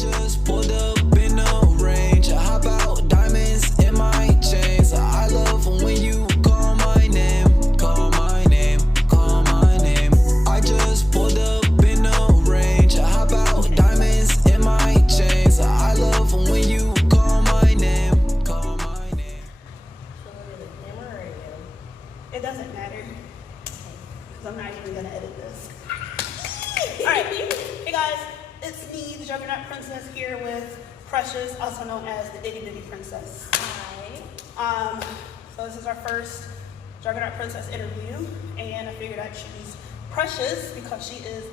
just pulled up in the range. I hop out, diamonds in my chains. I love when you call my name, call my name, call my name. I just pulled up in the range. I hop out, diamonds in my chains. I love when you call my name, call my name. So look at the camera or you? It doesn't matter, because I'm not even gonna edit this. Alright, hey guys, it's me, the Juggernaut Princess, here with Precious, also known as the Itty Bitty Princess. Hi. So this is our first Juggernaut Princess interview, and I figured I'd choose Precious because she is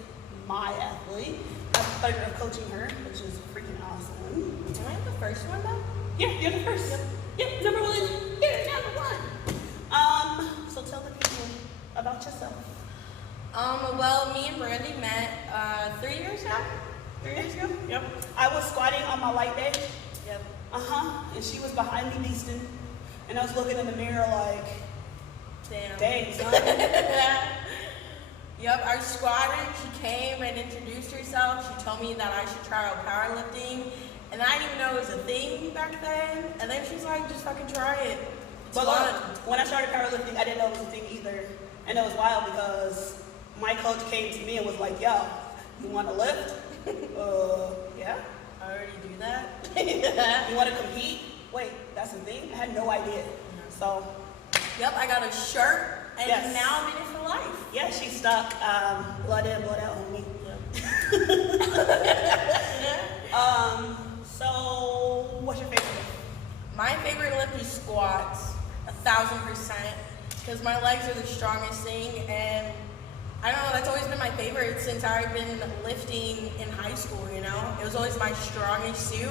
my athlete. I have the pleasure of coaching her, which is freaking awesome. Am I the first one though? Yeah, you're the first. Yep, number one. You're number one. So tell the people about yourself. Well, me and Brandy met 3 years now. 3 years ago? Yep. I was squatting on my light day. Yep. And she was behind me beasting. And I was looking in the mirror like, dang, son. Yep, I squatted. She came and introduced herself. She told me that I should try out powerlifting. And I didn't even know it was a thing back then. And then she's like, just fucking try it. It's But fun. when I started powerlifting, I didn't know it was a thing either. And it was wild because my coach came to me and was like, yo, you want to lift? Yeah. I already do that. You want to compete? Wait, that's a thing? I had no idea. So, Yep, I got a shirt, and Yes. now I'm in it for life. yeah, she's stuck. Blood in, blood out on me. So, what's your favorite? My favorite lift is squats, 1,000%, because my legs are the strongest thing, and I don't know, that's always been my favorite since I've been lifting in high school, you know? It was always my strongest suit,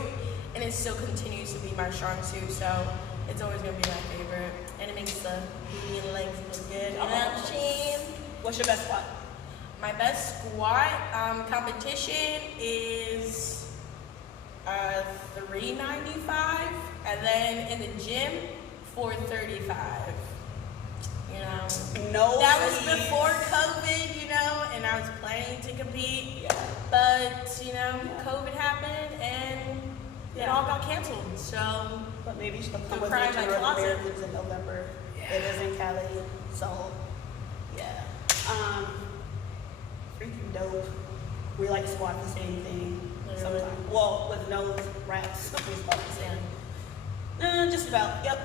and it still continues to be my strong suit, so it's always gonna be my favorite, and it makes the booty and legs look good. You know what I'm saying? What's your best squat? My best squat competition is 395, and then in the gym, 435. You know, No. that was sleeves. before COVID, you know, and I was planning to compete, Yeah. but you know, COVID happened and it Yeah. all got canceled. So But maybe you should come I'm with crying me to my North closet. Americans in November. It is in Cali, so yeah. Freaking dope. We like squat the same thing Literally. sometimes. Well, with no wraps, we squat the same. Just about. Yep.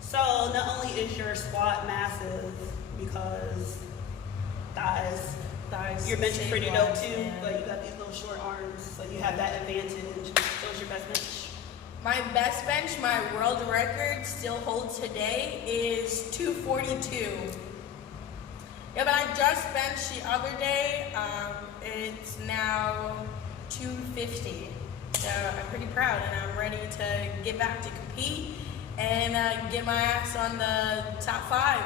So not only is your squat massive because thighs, your bench is pretty dope too, Yeah. but you got these little short arms, so you have that advantage. So what's your best bench? My best bench, my world record still holds today, is 242. Yeah, but I just benched the other day. It's now 250. So I'm pretty proud, and I'm ready to get back to compete and get my ass on the top 5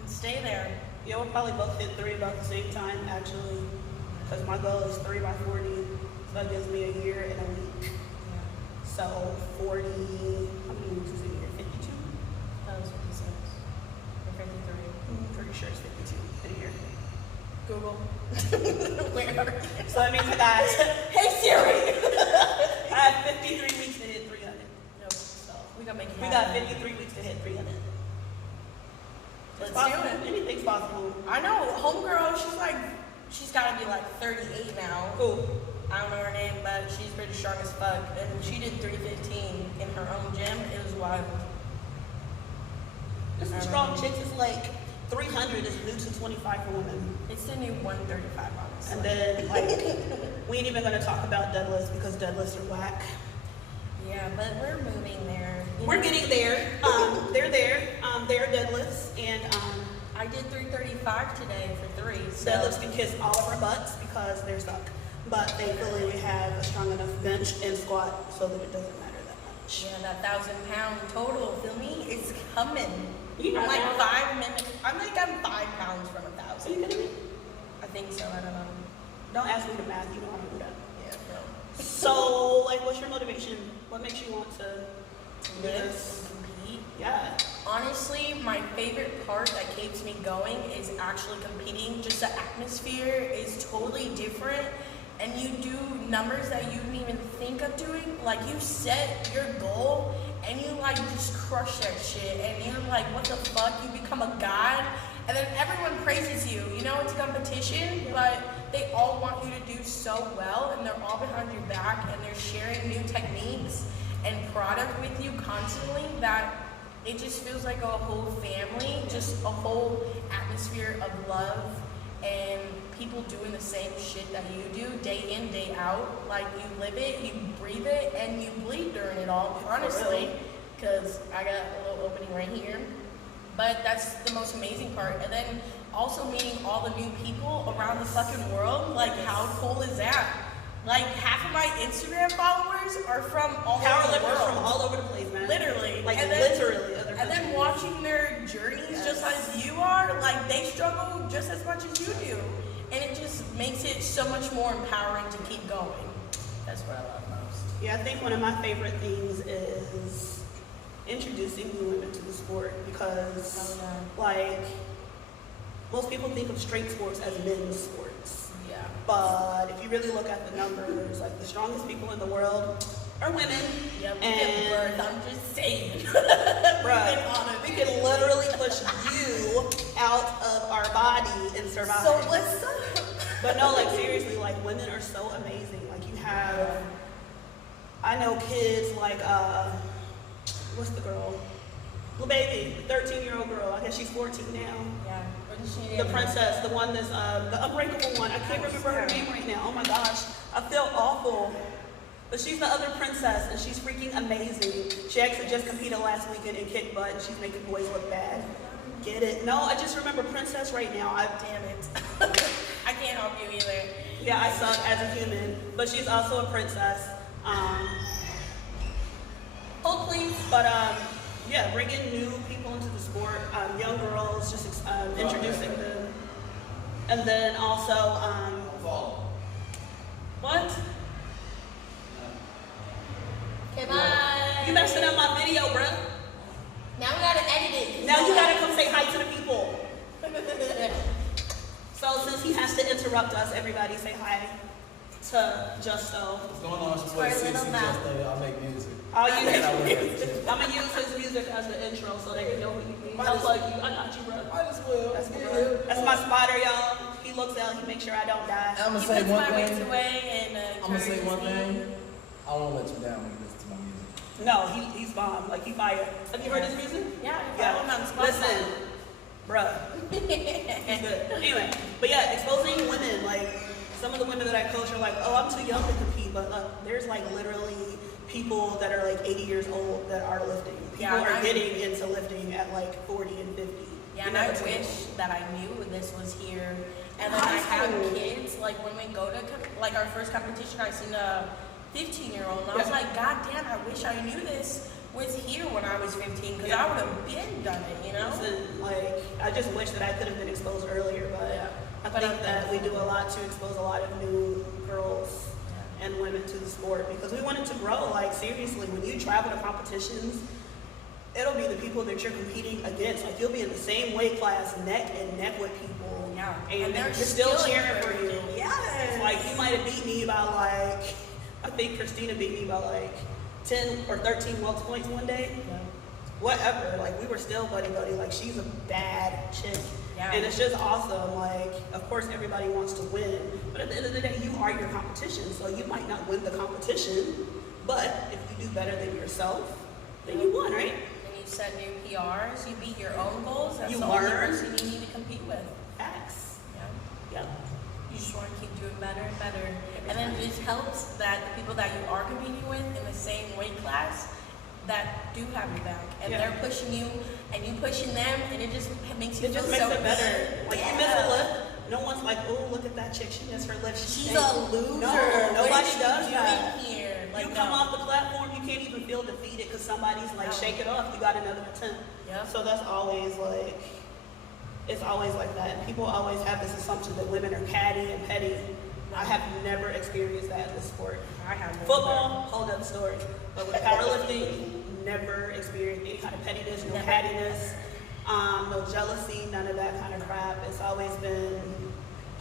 and stay there. Yeah, we'll probably both hit 3 about the same time actually, because my goal is 3 by 40, so that gives me a year and a week. So 40, how many weeks is it here? 52? That was 56 or 53. I'm pretty sure it's 52 in here. Google. Where are you? So that means I got, Hey Siri. I have 53 weeks to hit 300. Nope. So we gotta make it We happen. got 53 weeks to hit 300. Let's It's possible. do it. Anything's possible. I know, homegirl, she's gotta be like 38 now. Cool. I don't know her name, but she's pretty strong as fuck. And she did 315 in her own gym. It was wild. There's some strong chicks. It's like 300 is new to 25 for women. It's the new 135, honestly. And then, like, we ain't even gonna talk about deadlifts because deadlifts are whack. Yeah, but we're moving there. You We're know? getting there. They're there. They're deadlifts, and I did 335 today for 3. So deadlifts can kiss all of our butts because they're stuck. But thankfully, we have a strong enough bench and squat so that it doesn't matter that much. yeah, that 1,000-pound total, feel me? It's coming. You I'm got like that. 5 minutes. I'm 5 pounds from Are you 1,000. kidding me? I think so. I don't know. Don't ask me the math. You know how to do that. Yeah, no. So, like, what's your motivation? What makes you want to do Live this? and compete. Yeah. Honestly, my favorite part that keeps me going is actually competing. Just the atmosphere is totally different, and you do numbers that you didn't even think of doing, like you set your goal and you like just crush that shit, and you're like, what the fuck? You become a god, and then everyone praises you. You know, it's a competition, but they all want you to do so well, and they're all behind your back, and they're sharing new techniques and product with you constantly, that it just feels like a whole family, just a whole atmosphere of love, and people doing the same shit that you do day in, day out. Like, you live it, you breathe it, and you bleed during it all, honestly, because I got a little opening right here. But that's the most amazing part. And then also meeting all the new people around the fucking world. Like, how cool is that? Like, half of my Instagram followers are from all over the world. From all over the place, man. Literally. Like, and then, literally. And then watching their journeys just as you are, like, they struggle just as much as you do. And it just makes it so much more empowering to keep going. That's what I love most. Yeah, I think one of my favorite things is introducing new women to the sport, because, like, most people think of strength sports as men's sports. Yeah. But if you really look at the numbers, like, the strongest people in the world are women. Yep, and I'm just saying. Bruh, we can literally push you out of our body and survive. So what's up? But no, like, seriously, like, women are so amazing. Like, you have, I know kids like, what's the girl? Little baby, the 13-year-old girl. I guess she's 14 now. Yeah. What is she? The princess, the one that's, the unbreakable one. I can't remember her name right now. Oh my gosh, I feel awful. But she's the other princess, and she's freaking amazing. She actually just competed last weekend in kick butt, and she's making boys look bad. Get it? No, I just remember princess right now. Damn it. I can't help you either. Yeah, I suck as a human, but she's also a princess. Hold please. But yeah, bringing new people into the sport, young girls, just introducing them, and then also what? Okay, bye. You messing up my video, bruh. Now we gotta edit it. Now you gotta come say hi to the people. So since he has to interrupt us, everybody say hi to Justo. What's going on? It's your boy CC Justo. I make music. I'm gonna use his music as the intro so they can know who you be. I'll plug you. I got you, bro. Might as well. That's my spotter, y'all. He looks out. He makes sure I don't die. I'm gonna He say puts one my weights thing. away and I'm gonna say one thing. I won't let you down when you listen to my music. No, he's bomb. Like, he fire. Have you heard his music? Yeah, Yeah. follow him on Spotify. Listen, bruh. He's good. Anyway, but yeah, exposing women. Like, some of the women that I coach are like, oh, I'm too young to compete. But there's like literally people that are like 80 years old that are lifting. People are getting into lifting at like 40 and 50. Yeah, and I wish that I knew this was here. And then I have kids, like when we go to, like our first competition, I seen a 15-year-old, and I was like, God damn, I wish I knew this was here when I was 15, because I would have been done it, you know? Listen, like, I just wish that I could have been exposed earlier, but I think that we do a lot to expose a lot of new girls and women to the sport, because we want it to grow. Like, seriously, when you travel to competitions, it'll be the people that you're competing against. Like, you'll be in the same weight class, neck and neck with people. Yeah. And they're still cheering for you. Yes. Like, you might have beat me by like, I think Christina beat me by like 10 or 13 welts points one day. Yeah. Whatever. Like, we were still buddy-buddy. Like, she's a bad chick. Yeah. And it's just awesome. Like, of course, everybody wants to win. But at the end of the day, you are your competition. So you might not win the competition. But if you do better than yourself, then you won, right? And you set new PRs, you beat your own goals. That's You the only learn. person you need to compete with. Facts. Yeah. Yep. You just want to keep doing better and better. And then it just helps that the people that you are competing with in the same weight class that do have your back. And they're pushing you and you pushing them, and it just makes you feel so it better. good. Like, you miss a lift, no one's like, oh, look at that chick, she missed her lift. She's a loser. No, nobody What is she does doing that. here? Like, You come off the platform, you can't even feel defeated because somebody's like, shake it off, you got another attempt. Yep. So that's always like, it's always like that. And people always have this assumption that women are catty and petty. I have never experienced that in this sport. I have no Football, whole other story. But with powerlifting, never experienced any kind of pettiness, no cattiness, no jealousy, none of that kind of crap. It's always been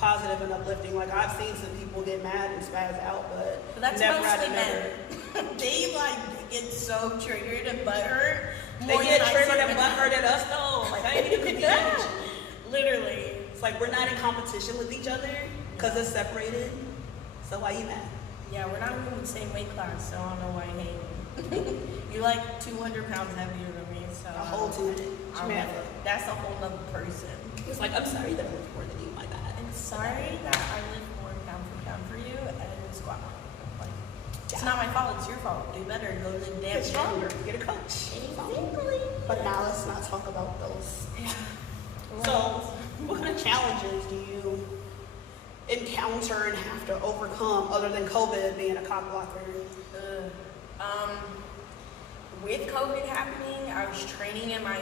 positive and uplifting. Like I've seen some people get mad and spaz out, but that's never mostly had men. They like get so triggered and butthurt. They get triggered and butthurt at us though. Like I ain't even competing. Yeah. Literally. It's like we're not in competition with each other because it's separated. So why you mad? Yeah, we're not even in the same weight class, so I don't know why you hate me. You're like 200 pounds heavier than me, so. A whole 200. That's a whole nother person. It's like, I'm sorry that I lift more than you, my bad. I'm sorry that I live more pound for pound for you and squat. Like, it's not my fault, it's your fault. Do better, go to the damn Get gym. stronger, get a coach. Exactly. But now let's not talk about those. Yeah. So, what kind of challenges do you encounter and have to overcome other than COVID being a cock blocker? With COVID happening, I was training in my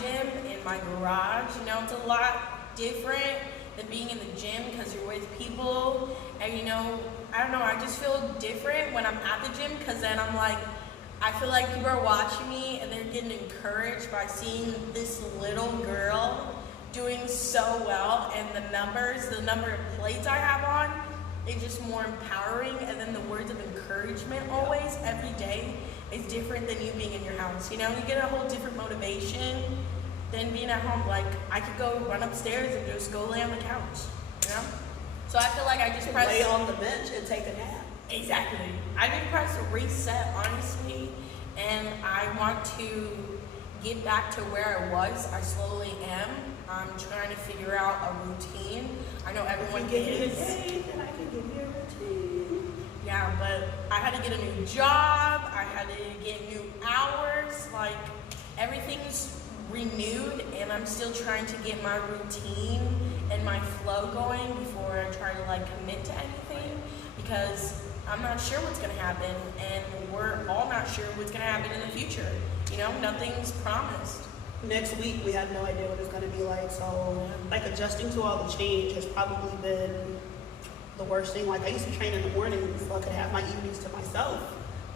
gym in my garage. You know, it's a lot different than being in the gym because you're with people, and you know, I don't know, I just feel different when I'm at the gym because then I'm like, I feel like people are watching me and they're getting encouraged by seeing this little girl doing so well, and the number of plates I have on, it's just more empowering. And then the words of encouragement always, every day, is different than you being in your house. You know, you get a whole different motivation than being at home. Like, I could go run upstairs and just go lay on the couch, you know? So I feel like I just press... Lay on the bench and take a nap. Exactly. I didn't press reset, honestly, and I want to get back to where I was. I slowly am. I'm trying to figure out a routine. I know everyone Give me a is. day, then I can give you a routine. Yeah, but I had to get a new job. I had to get new hours. Like, everything's renewed, and I'm still trying to get my routine and my flow going before I try to like commit to anything, because I'm not sure what's gonna happen, and we're all not sure what's gonna happen in the future. You know, nothing's promised. Next week, we have no idea what it's going to be like. So, like, adjusting to all the change has probably been the worst thing. Like, I used to train in the mornings so I could have my evenings to myself,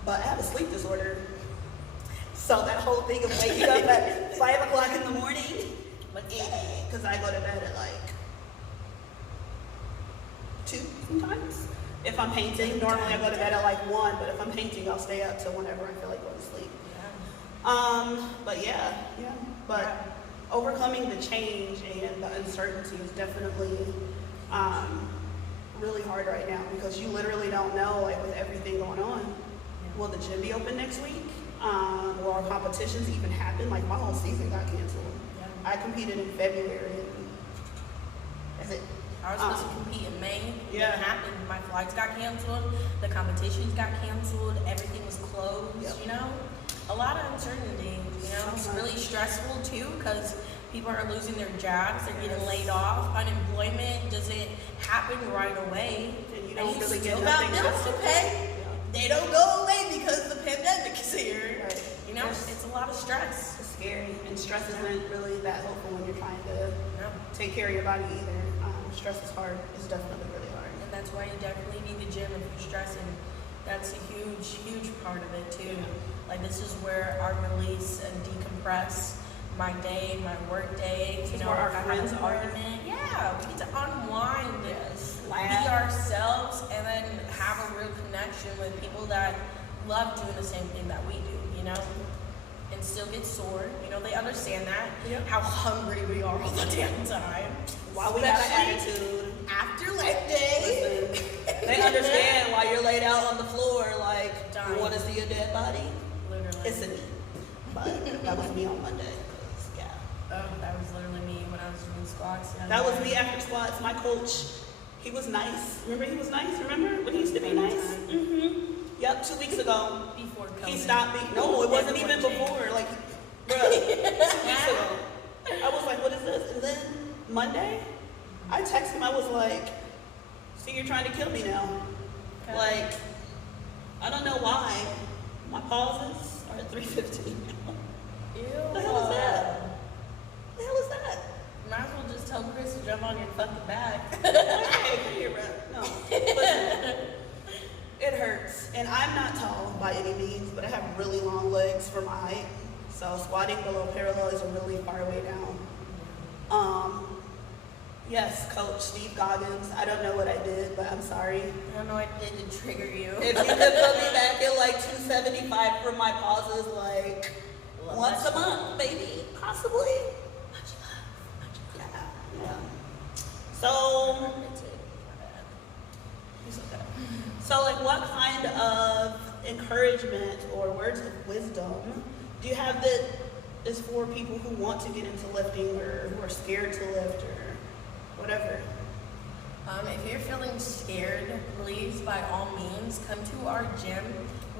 but I have a sleep disorder. So that whole thing of waking up at 5 o'clock in the morning, because I go to bed at like 2 sometimes. If I'm painting, normally I go to bed at like 1, but if I'm painting, I'll stay up till whenever I feel like going to sleep. But yeah. But overcoming the change and the uncertainty is definitely really hard right now, because you literally don't know, like, with everything going on. Will the gym be open next week? Will our competitions even happen? Like, my whole season got canceled. I competed in February, and that's it. I was supposed to compete in May. It Yeah. didn't happen. My flights got canceled. The competitions got canceled. Everything was closed. Yep. You know, a lot of uncertainty. You know, it's really stressful too, because people are losing their jobs. They're getting laid off. Unemployment doesn't happen right away. And you don't really still get got nothing bills to else. pay. They don't go away because the pandemic is here. Right. You know, it's a lot of stress. It's scary, and stress isn't really that helpful when you're trying to No. take care of your body either. Stress is hard. It's definitely really hard. And that's why you definitely need the gym if you're stressing. That's a huge, huge part of it too. Like, this is where I release and decompress my day, my work day. This You is know, where our if I have friends an are. argument, yeah, we get to unwind and be Laugh. ourselves, and then have a real connection with people that love doing the same thing that we do, you know? And still get sore. You know, they understand that. Yep. How hungry we are all the damn time. Why we got an Especially attitude. after leg day. Listen, they understand why you're laid out on the floor like, Dying. you want to see a dead body? Literally. It's a me. But that was me on Monday. 'Cause, yeah. Oh, that was literally me when I was doing squats. Yeah. That was me after squats. My coach, he was nice. Remember he was nice? Remember when he used to be nice? Mm-hmm. Yep, 2 weeks ago. Before COVID. He stopped me. No, it wasn't even before. Like, bro, 2 weeks ago. I was like, what is this? And then Monday, I texted him. I was like, see, you're trying to kill me now. Okay. Like, I don't know why. My pauses are at 3:15 now. Ew. What the hell is that? What the hell is that? Might as well just tell Chris to jump on your fucking back. Hey, come here, bro. No. Listen, it hurts. And I'm not tall by any means, but I have really long legs for my height. So squatting below parallel is a really far way down. Yes, Coach Steve Goggins. I don't know what I did, but I'm sorry. I don't know what I did to trigger you. If you could put me back at like 275 for my pauses, like once a month, maybe, possibly. Much love. Yeah. So, so like, what kind of encouragement or words of wisdom do you have that is for people who want to get into lifting or who are scared to lift or whatever? If you're feeling scared, please, by all means, come to our gym.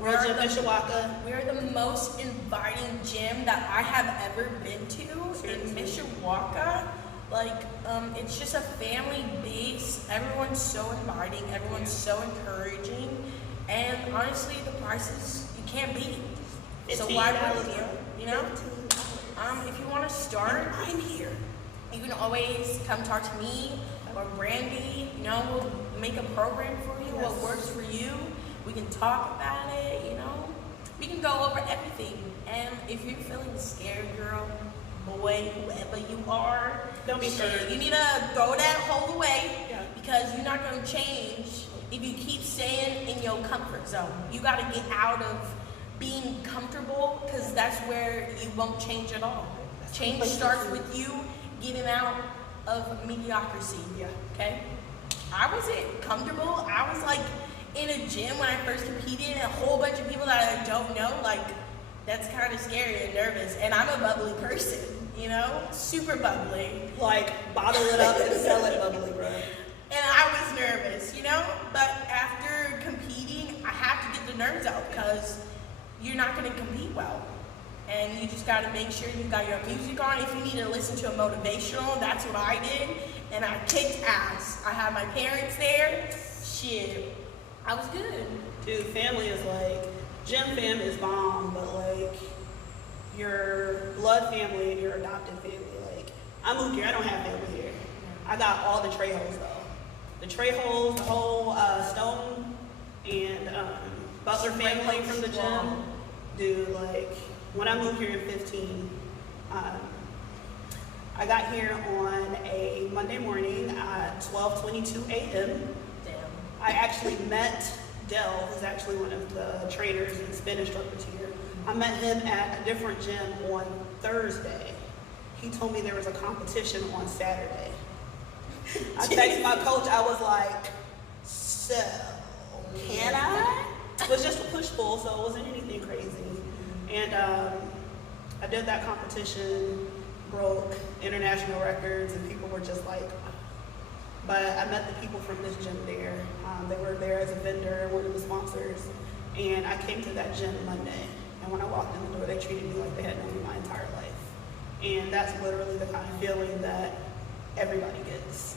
We're in Mishawaka. We're the most inviting gym that I have ever been to in Mishawaka. Like, it's just a family base. Everyone's so inviting. Everyone's so encouraging. And honestly, the prices you can't beat. So why wouldn't you? You know? If you want to start, I'm here. you can always come talk to me or Brandy. You know, we'll make a program for you. What works for you? We can talk about it. You know, we can go over everything. And if you're feeling scared, girl, boy, whoever you are, Don't be scared. You need to throw that hole away because you're not going to change if you keep staying in your comfort zone. You got to get out of being comfortable because that's where you won't change at all. Change starts with you getting out of mediocrity. Yeah. Okay? I wasn't comfortable. I was like in a gym when I first competed and a whole bunch of people that I don't know, like that's kind of scary and nervous. And I'm a bubbly person, you know? Super bubbly. Like, bottle it up and sell it bubbly, bro. And I was nervous, you know? But after competing, I have to get the nerves out because you're not going to compete well. And you just got to make sure you got your music on. If you need to listen to a motivational, that's what I did. And I kicked ass. I had my parents there. Shit. I was good. Dude, family is like, gym fam is bomb, but like, your blood family and your adopted family, like, I moved here, I don't have family here. I got all the Trejos though. The Trejos, the whole Stone and Butler family from the gym. Dude, like, when I moved here in 15, I got here on a Monday morning at 12:22 a.m. Damn. I actually met Dell, who's actually one of the trainers and spin instructors here. I met him at a different gym on Thursday. He told me there was a competition on Saturday. I texted my coach, I was like, so, can I? It was just a push-pull, so it wasn't anything crazy. And I did that competition, broke international records, and people were just like, but I met the people from this gym there. They were there as a vendor, one of the sponsors, and I came to that gym Monday. And when I walked in the door, they treated me like they had known me my entire life. And that's literally the kind of feeling that everybody gets.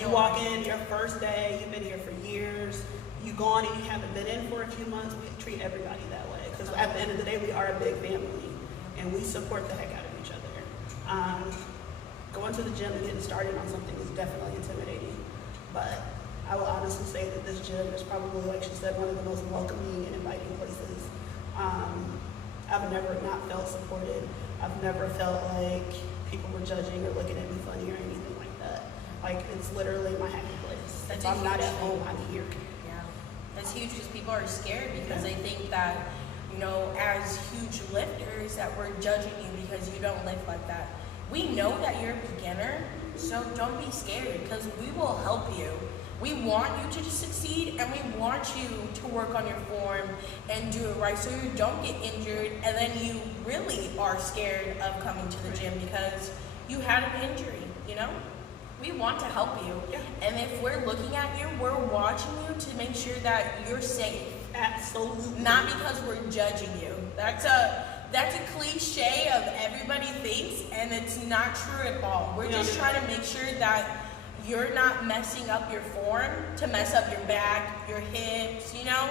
You walk in your first day, you've been here for years, you go on and you haven't been in for a few months, we treat everybody that way. Because at the end of the day, we are a big family, and we support the heck out of each other. Going to the gym and getting started on something is definitely intimidating, but I will honestly say that this gym is probably, like she said, one of the most welcoming and inviting places. I've never not felt supported. I've never felt like people were judging or looking at me funny or anything like that. Like, it's literally my happy place. If I'm not at home, I'm here. Yeah, that's huge because people are scared because they think that, you know, as huge lifters that we're judging you because you don't lift like that. We know that you're a beginner, so don't be scared because we will help you. We want you to succeed and we want you to work on your form and do it right so you don't get injured and then you really are scared of coming to the gym because you had an injury, you know? We want to help you. Yeah. And if we're looking at you, we're watching you to make sure that you're safe. Absolutely. Not because we're judging you. That's a cliche of everybody thinks, and it's not true at all. We're just trying to make sure that you're not messing up your form to mess up your back, your hips, you know,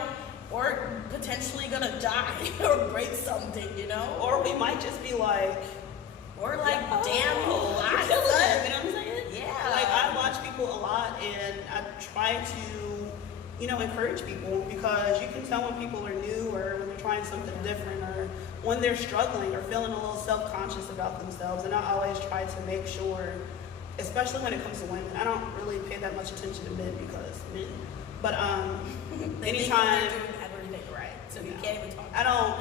or potentially gonna die or break something, you know? Or we might just be like, or like, damn, you're killing it, you know what I'm saying? Yeah. Like, I watch people a lot, and I try to, you know, encourage people because you can tell when people are new or when they're trying something different or when they're struggling or feeling a little self-conscious about themselves. And I always try to make sure especially when it comes to women. I don't really pay that much attention to men because men. But anytime they're doing everything right, so you can't even talk. I don't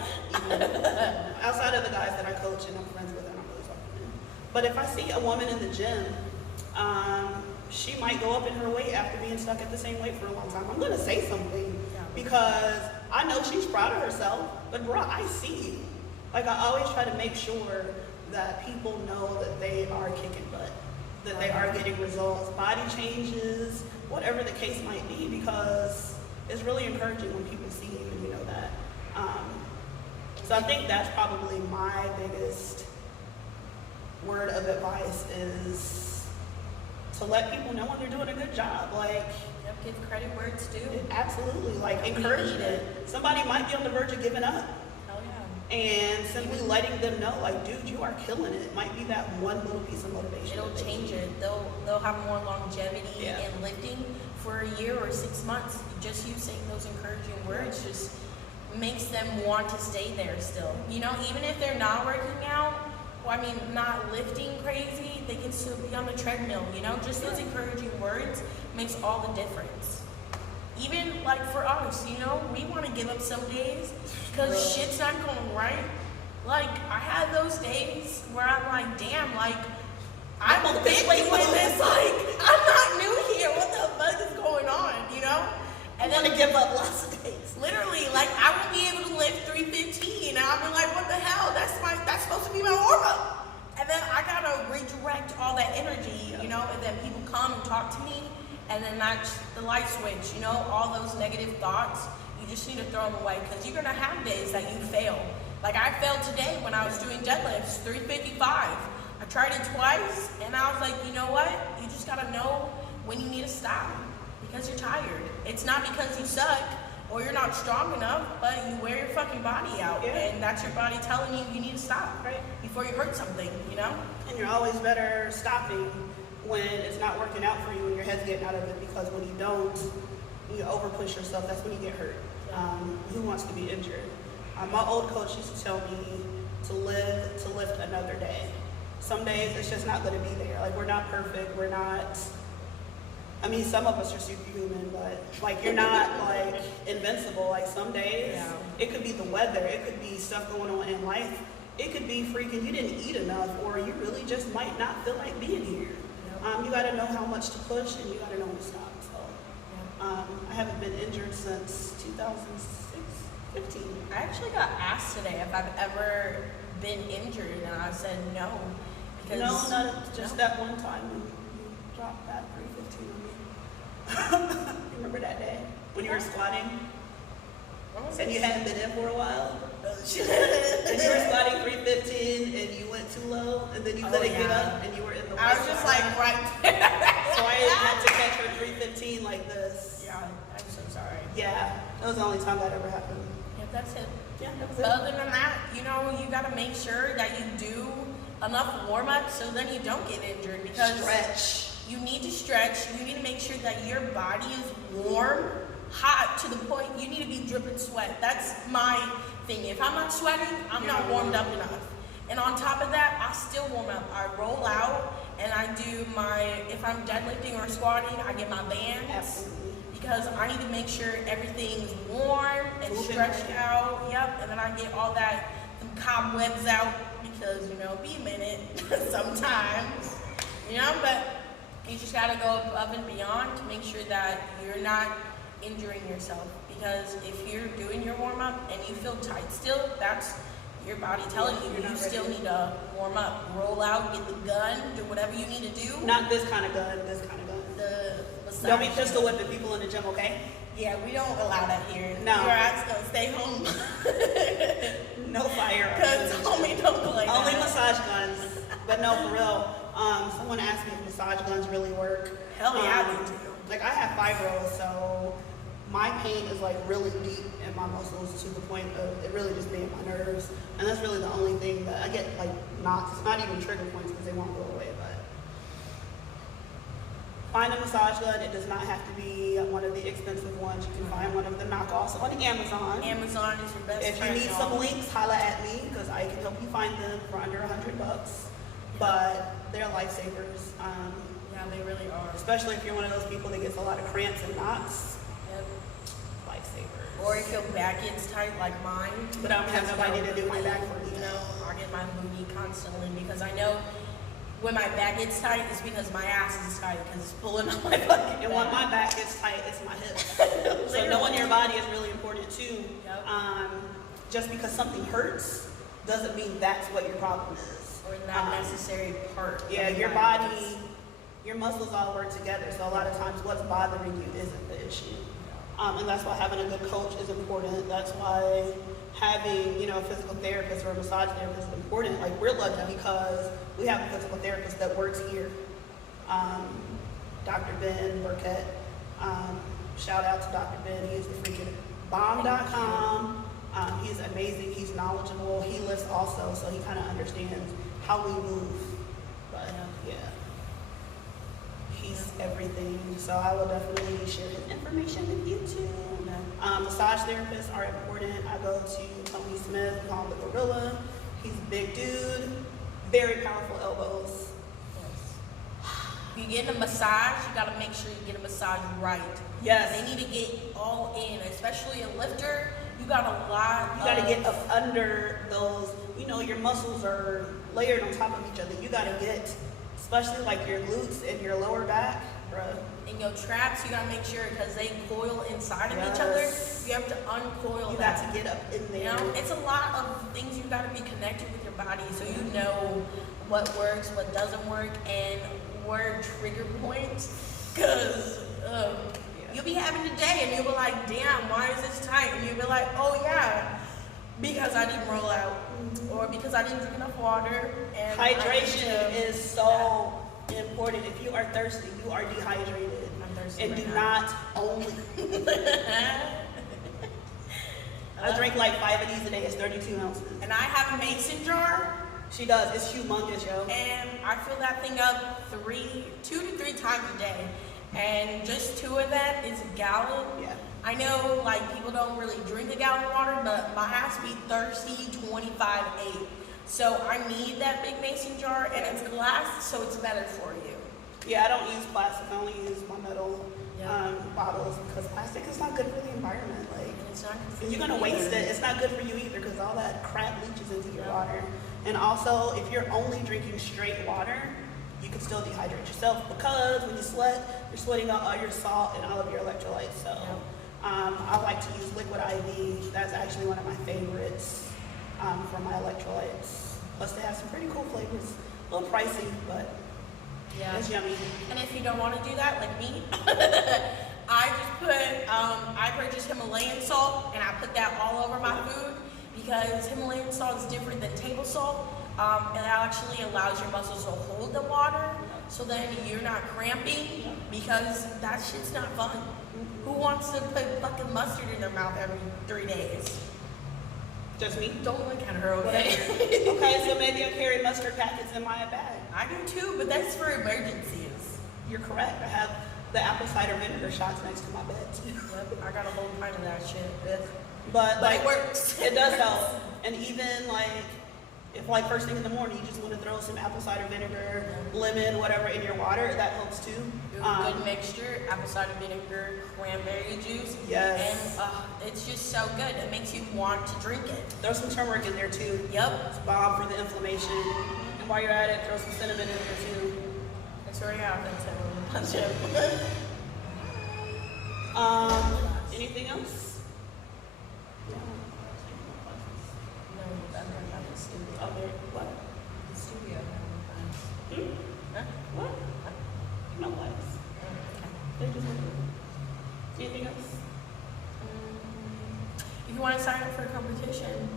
outside of the guys that I coach and I'm friends with, I don't really talk to men. But if I see a woman in the gym, she might go up in her weight after being stuck at the same weight for a long time. I'm gonna say something because I know she's proud of herself, but bro, I see you. Like I always try to make sure that people know that they are kicking butt, that they are getting results, body changes, whatever the case might be, because it's really encouraging when people see you and you know that. So I think that's probably my biggest word of advice is to let people know when they're doing a good job. Like, Give credit where it's due. absolutely, like encouragement. Somebody might be on the verge of giving up. Hell yeah. And simply letting them know, like, dude, you are killing it. Might be that one little piece of motivation. It'll change it. They'll have more longevity in lifting for a year or 6 months. Just you saying those encouraging words just makes them want to stay there still. You know, even if they're not working out, well, I mean, not lifting crazy, they can still be on the treadmill, you know? Just those encouraging words makes all the difference. Even like for us, you know, we want to give up some days because shit's not going right. Like, I had those days where I'm like, damn, like, I'm a bit doing this, like, I'm not new here, what the fuck is going on, you know? And then to give up lots of days. Literally, like, I won't be able to lift 315, and I'll be like, what the hell, that's supposed to be my warm-up. And then I gotta redirect all that energy, you know, and then people come and talk to me, and then that's the light switch, you know, all those negative thoughts, you just need to throw them away, because you're gonna have days that you fail. Like, I failed today when I was doing deadlifts, 355. I tried it twice, and I was like, you know what? You just gotta know when you need to stop, because you're tired. It's not because you suck, or you're not strong enough, but you wear your fucking body out, and that's your body telling you need to stop, right? Before you hurt something, you know? And you're always better stopping when it's not working out for you and your head's getting out of it, because when you don't, you overpush yourself, that's when you get hurt. Who wants to be injured? My old coach used to tell me to lift another day. Some days it's just not going to be there. Like, we're not perfect. We're not, I mean, some of us are superhuman, but like, you're not like invincible. Like, some days it could be the weather. It could be stuff going on in life. It could be freaking you didn't eat enough, or you really just might not feel like being here. You got to know how much to push, and you got to know when to stop. So I haven't been injured since 2015. I actually got asked today if I've ever been injured, and I said no. Because No, not just that one time when you dropped that 315 on me. You remember that day when you were squatting and you hadn't been in for a while? And you were squatting 315 and you went too low, and then you couldn't get up and you were in the way. I was just like right there. So I had to catch her 315 like this. Yeah, I'm so sorry. Yeah, that was the only time that ever happened. Yeah, that's it. Yeah, that was But it. other than that, you know, you gotta make sure that you do enough warm-ups so then you don't get injured, because Stretch. you need to stretch. You need to make sure that your body is warm, hot, to the point you need to be dripping sweat. That's my thing. If I'm not sweating, I'm not warmed up enough. And on top of that, I still warm up. I roll out and I do if I'm deadlifting or squatting, I get my bands. Absolutely. Because I need to make sure everything's warm and Moving stretched right. out. Yep, and then I get all that cobwebs out, because, you know, be a minute sometimes, you know, but you just gotta go above and beyond to make sure that you're not injuring yourself. Because if you're doing your warm up and you feel tight still, that's your body telling you still need to warm up, roll out, get the gun, do whatever you need to do. Not this kind of gun, this kind of gun. The massage. Don't be pistol whipping people in the gym, okay? Yeah, we don't allow that here. No. Your ass gonna stay home. No firearms. Cause homie don't play that. Only massage guns. But no, for real. Someone asked me if massage guns really work. Hell yeah, they do. Like, I have fibro, so my pain is like really deep in my muscles, to the point of it really just being my nerves. And that's really the only thing that I get, like, knots. It's not even trigger points because they won't go away, but find a massage gun. It does not have to be one of the expensive ones. You can find one of the knockoffs on Amazon. Amazon is your best If you friend, need y'all. some links, holla at me, because I can help you find them for under $100. but they're lifesavers. Yeah, they really are. Especially if you're one of those people that gets a lot of cramps and knots. Yep. Lifesavers. Or if your back gets tight like mine. But I don't have nobody to do my back for me. You know, I get my booty constantly because I know when my back gets tight, it's because my ass is tight because it's pulling on my fucking And when my back gets tight, it's my hips. So knowing your body is really important too. Yep. Just because something hurts doesn't mean that's what your problem is. Or not necessary part. Yeah, your body, your muscles all work together. So a lot of times what's bothering you isn't the issue. And that's why having a good coach is important. That's why having, you know, a physical therapist or a massage therapist is important. Like, we're lucky because we have a physical therapist that works here. Dr. Ben Burkett. Shout out to Dr. Ben. He is the freaking bomb.com. He's amazing. He's knowledgeable. He lifts also, so he kind of understands how we move. But yeah, he's everything. So I will definitely share his information with you too. Massage therapists are important. I go to Tony Smith, we call him the Gorilla. He's a big dude, very powerful elbows. If you get a massage, you gotta make sure you get a massage right. Yes. They need to get all in, especially a lifter. You got a lot. You gotta get up under those, you know, your muscles are layered on top of each other. You gotta get, especially like your glutes and your lower back, bruh. And your traps, you gotta make sure because they coil inside of each other. You have to uncoil You that. got to get up in You there. know, it's a lot of things you gotta be connected with your body so you know what works, what doesn't work, and where trigger points. Cause you'll be having a day and you'll be like, damn, why is this tight? And you'll be like, oh yeah, because I didn't roll out, or because I didn't drink enough water. And Hydration is so important. If you are thirsty, you are dehydrated. I'm thirsty And right do now. not only. I drink like 5 of these a day. It's 32 ounces. And I have a mason jar, She does. It's humongous, yo. and I fill that thing up 2 to 3 times a day. And just 2 of that is a gallon. Yeah. I know, like, people don't really drink a gallon of water, but my ass be thirsty 25/8. So I need that big mason jar, and it's glass, so it's better for you. Yeah, I don't use plastic. I only use my metal Yeah. bottles because plastic is not good for the environment. Like, And it's not good for if you're you gonna waste either. it, it's not good for you either because all that crap leaches into your Yeah. water. And also, if you're only drinking straight water, you can still dehydrate yourself because when you sweat, you're sweating out all your salt and all of your electrolytes. So, I like to use liquid IV. That's actually one of my favorites for my electrolytes. Plus, they have some pretty cool flavors. A little pricey, but Yeah. it's yummy. And if you don't want to do that, like me, I just put, I purchased Himalayan salt, and I put that all over my food because Himalayan salt is different than table salt. And it actually allows your muscles to hold the water, so then you're not cramping because that shit's not fun. Who wants to put fucking mustard in their mouth every 3 days? Just me. Don't look at her, okay? Okay, so maybe I carry mustard packets in my bag. I do too, but that's for emergencies. You're correct. I have the apple cider vinegar shots next to my bed too. Yep, I got a whole pint of that shit. But But like, it works. it does help. And even like, if like first thing in the morning you just want to throw some apple cider vinegar, lemon, whatever in your water, that helps too. Do a good mixture, apple cider vinegar, cranberry juice. Yes. And it's just so good. It makes you want to drink it. Throw some turmeric in there too. Yep. It's bomb for the inflammation. And while you're at it, throw some cinnamon in there too. It's already out. That's it. Anything else? No, I'm not the studio. What? The studio. Huh? What? No lights. They just anything else? If you want to sign up for a competition,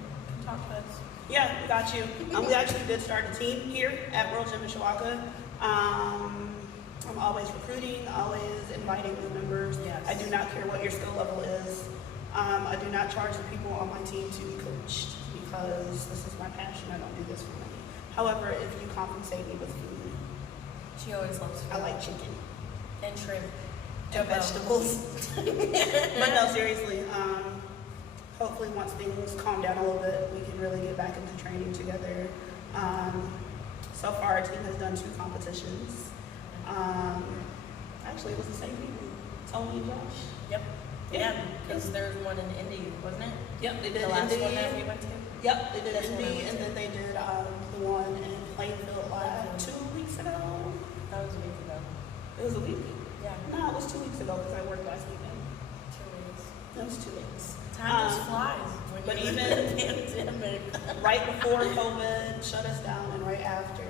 talk to us. Yeah, we got you. We actually did start a team here at World Gym in Shawaka. I'm always recruiting, always inviting new members. Yes. I do not care what your skill level is. I do not charge the people on my team to be coached because this is my passion. I don't do this for money. However, if you compensate me with food, She always loves food. I like chicken And shrimp. and vegetables. But no, seriously, hopefully once things calm down a little bit, we can really get back into training together. So far, our team has done 2 competitions. Actually, it was the same people, Tony and Josh. Yep. Yeah, because there was one in Indy, wasn't it? Yep, they did The last Indy. one that we went to. Yep, they did That's when I Indy, went and to. then they did the one in Plainfield Live 2 weeks ago. That was a week ago. It was a week. Yeah. No, it was 2 weeks ago because I worked last weekend. 2 weeks. It was 2 weeks. Time just flies. When But you're even in the pandemic. right before COVID shut us down and right after,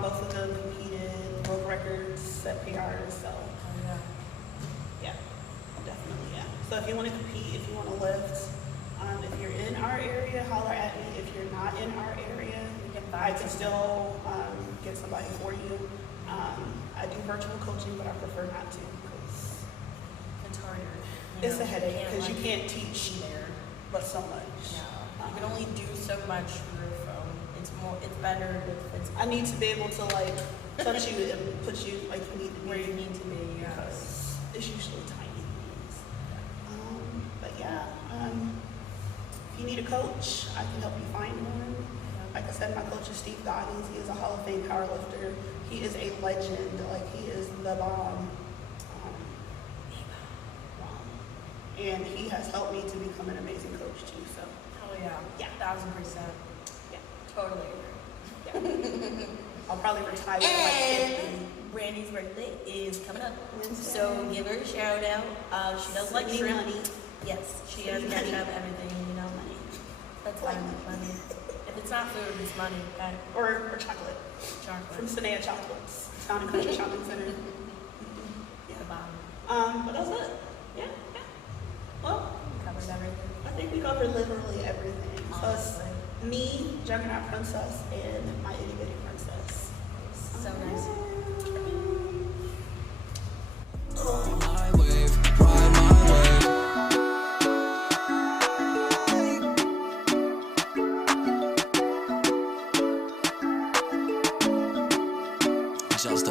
both of them competed, broke records, set PRs. So Oh, yeah. yeah, definitely yeah. So if you want to compete, if you want to lift, if you're in our area, holler at me. If you're not in our area, I can still get somebody for you. I do virtual coaching, but I prefer not to because It's harder. it's a headache because you like, can't teach there. but so much. Yeah. You can only do so much through a phone. It's better if it's I need to be able to like touch you and put you like you need to be where you need to be. Yeah. because it's usually tiny things. But yeah, if you need a coach, I can help you find one. Like I said, my coach is Steve Goggins. He is a Hall of Fame powerlifter. He is a legend. Like he is the bomb. And he has helped me to become an amazing coach too. So Oh yeah. Yeah. 1000%. yeah, Totally. yeah. I'll probably retire at And like 50. Brandy's birthday is coming up, Wednesday. so give her a shout out. She does like Send me shrimp. money. Yes, she Send has me cash money. up everything. You know, Money. that's Like fine. Money. If it's not food, it's money. Okay. Or chocolate. From Chocolate. Sinea Chocolates. Town and Country Shopping Center. The Yeah. bottom But that's it. Yeah, yeah. Well, covers everything. I think we covered literally everything. So it's Honestly, me, Juggernaut Princess, and my itty bitty princess. so nice. My wave, ride my wave. Just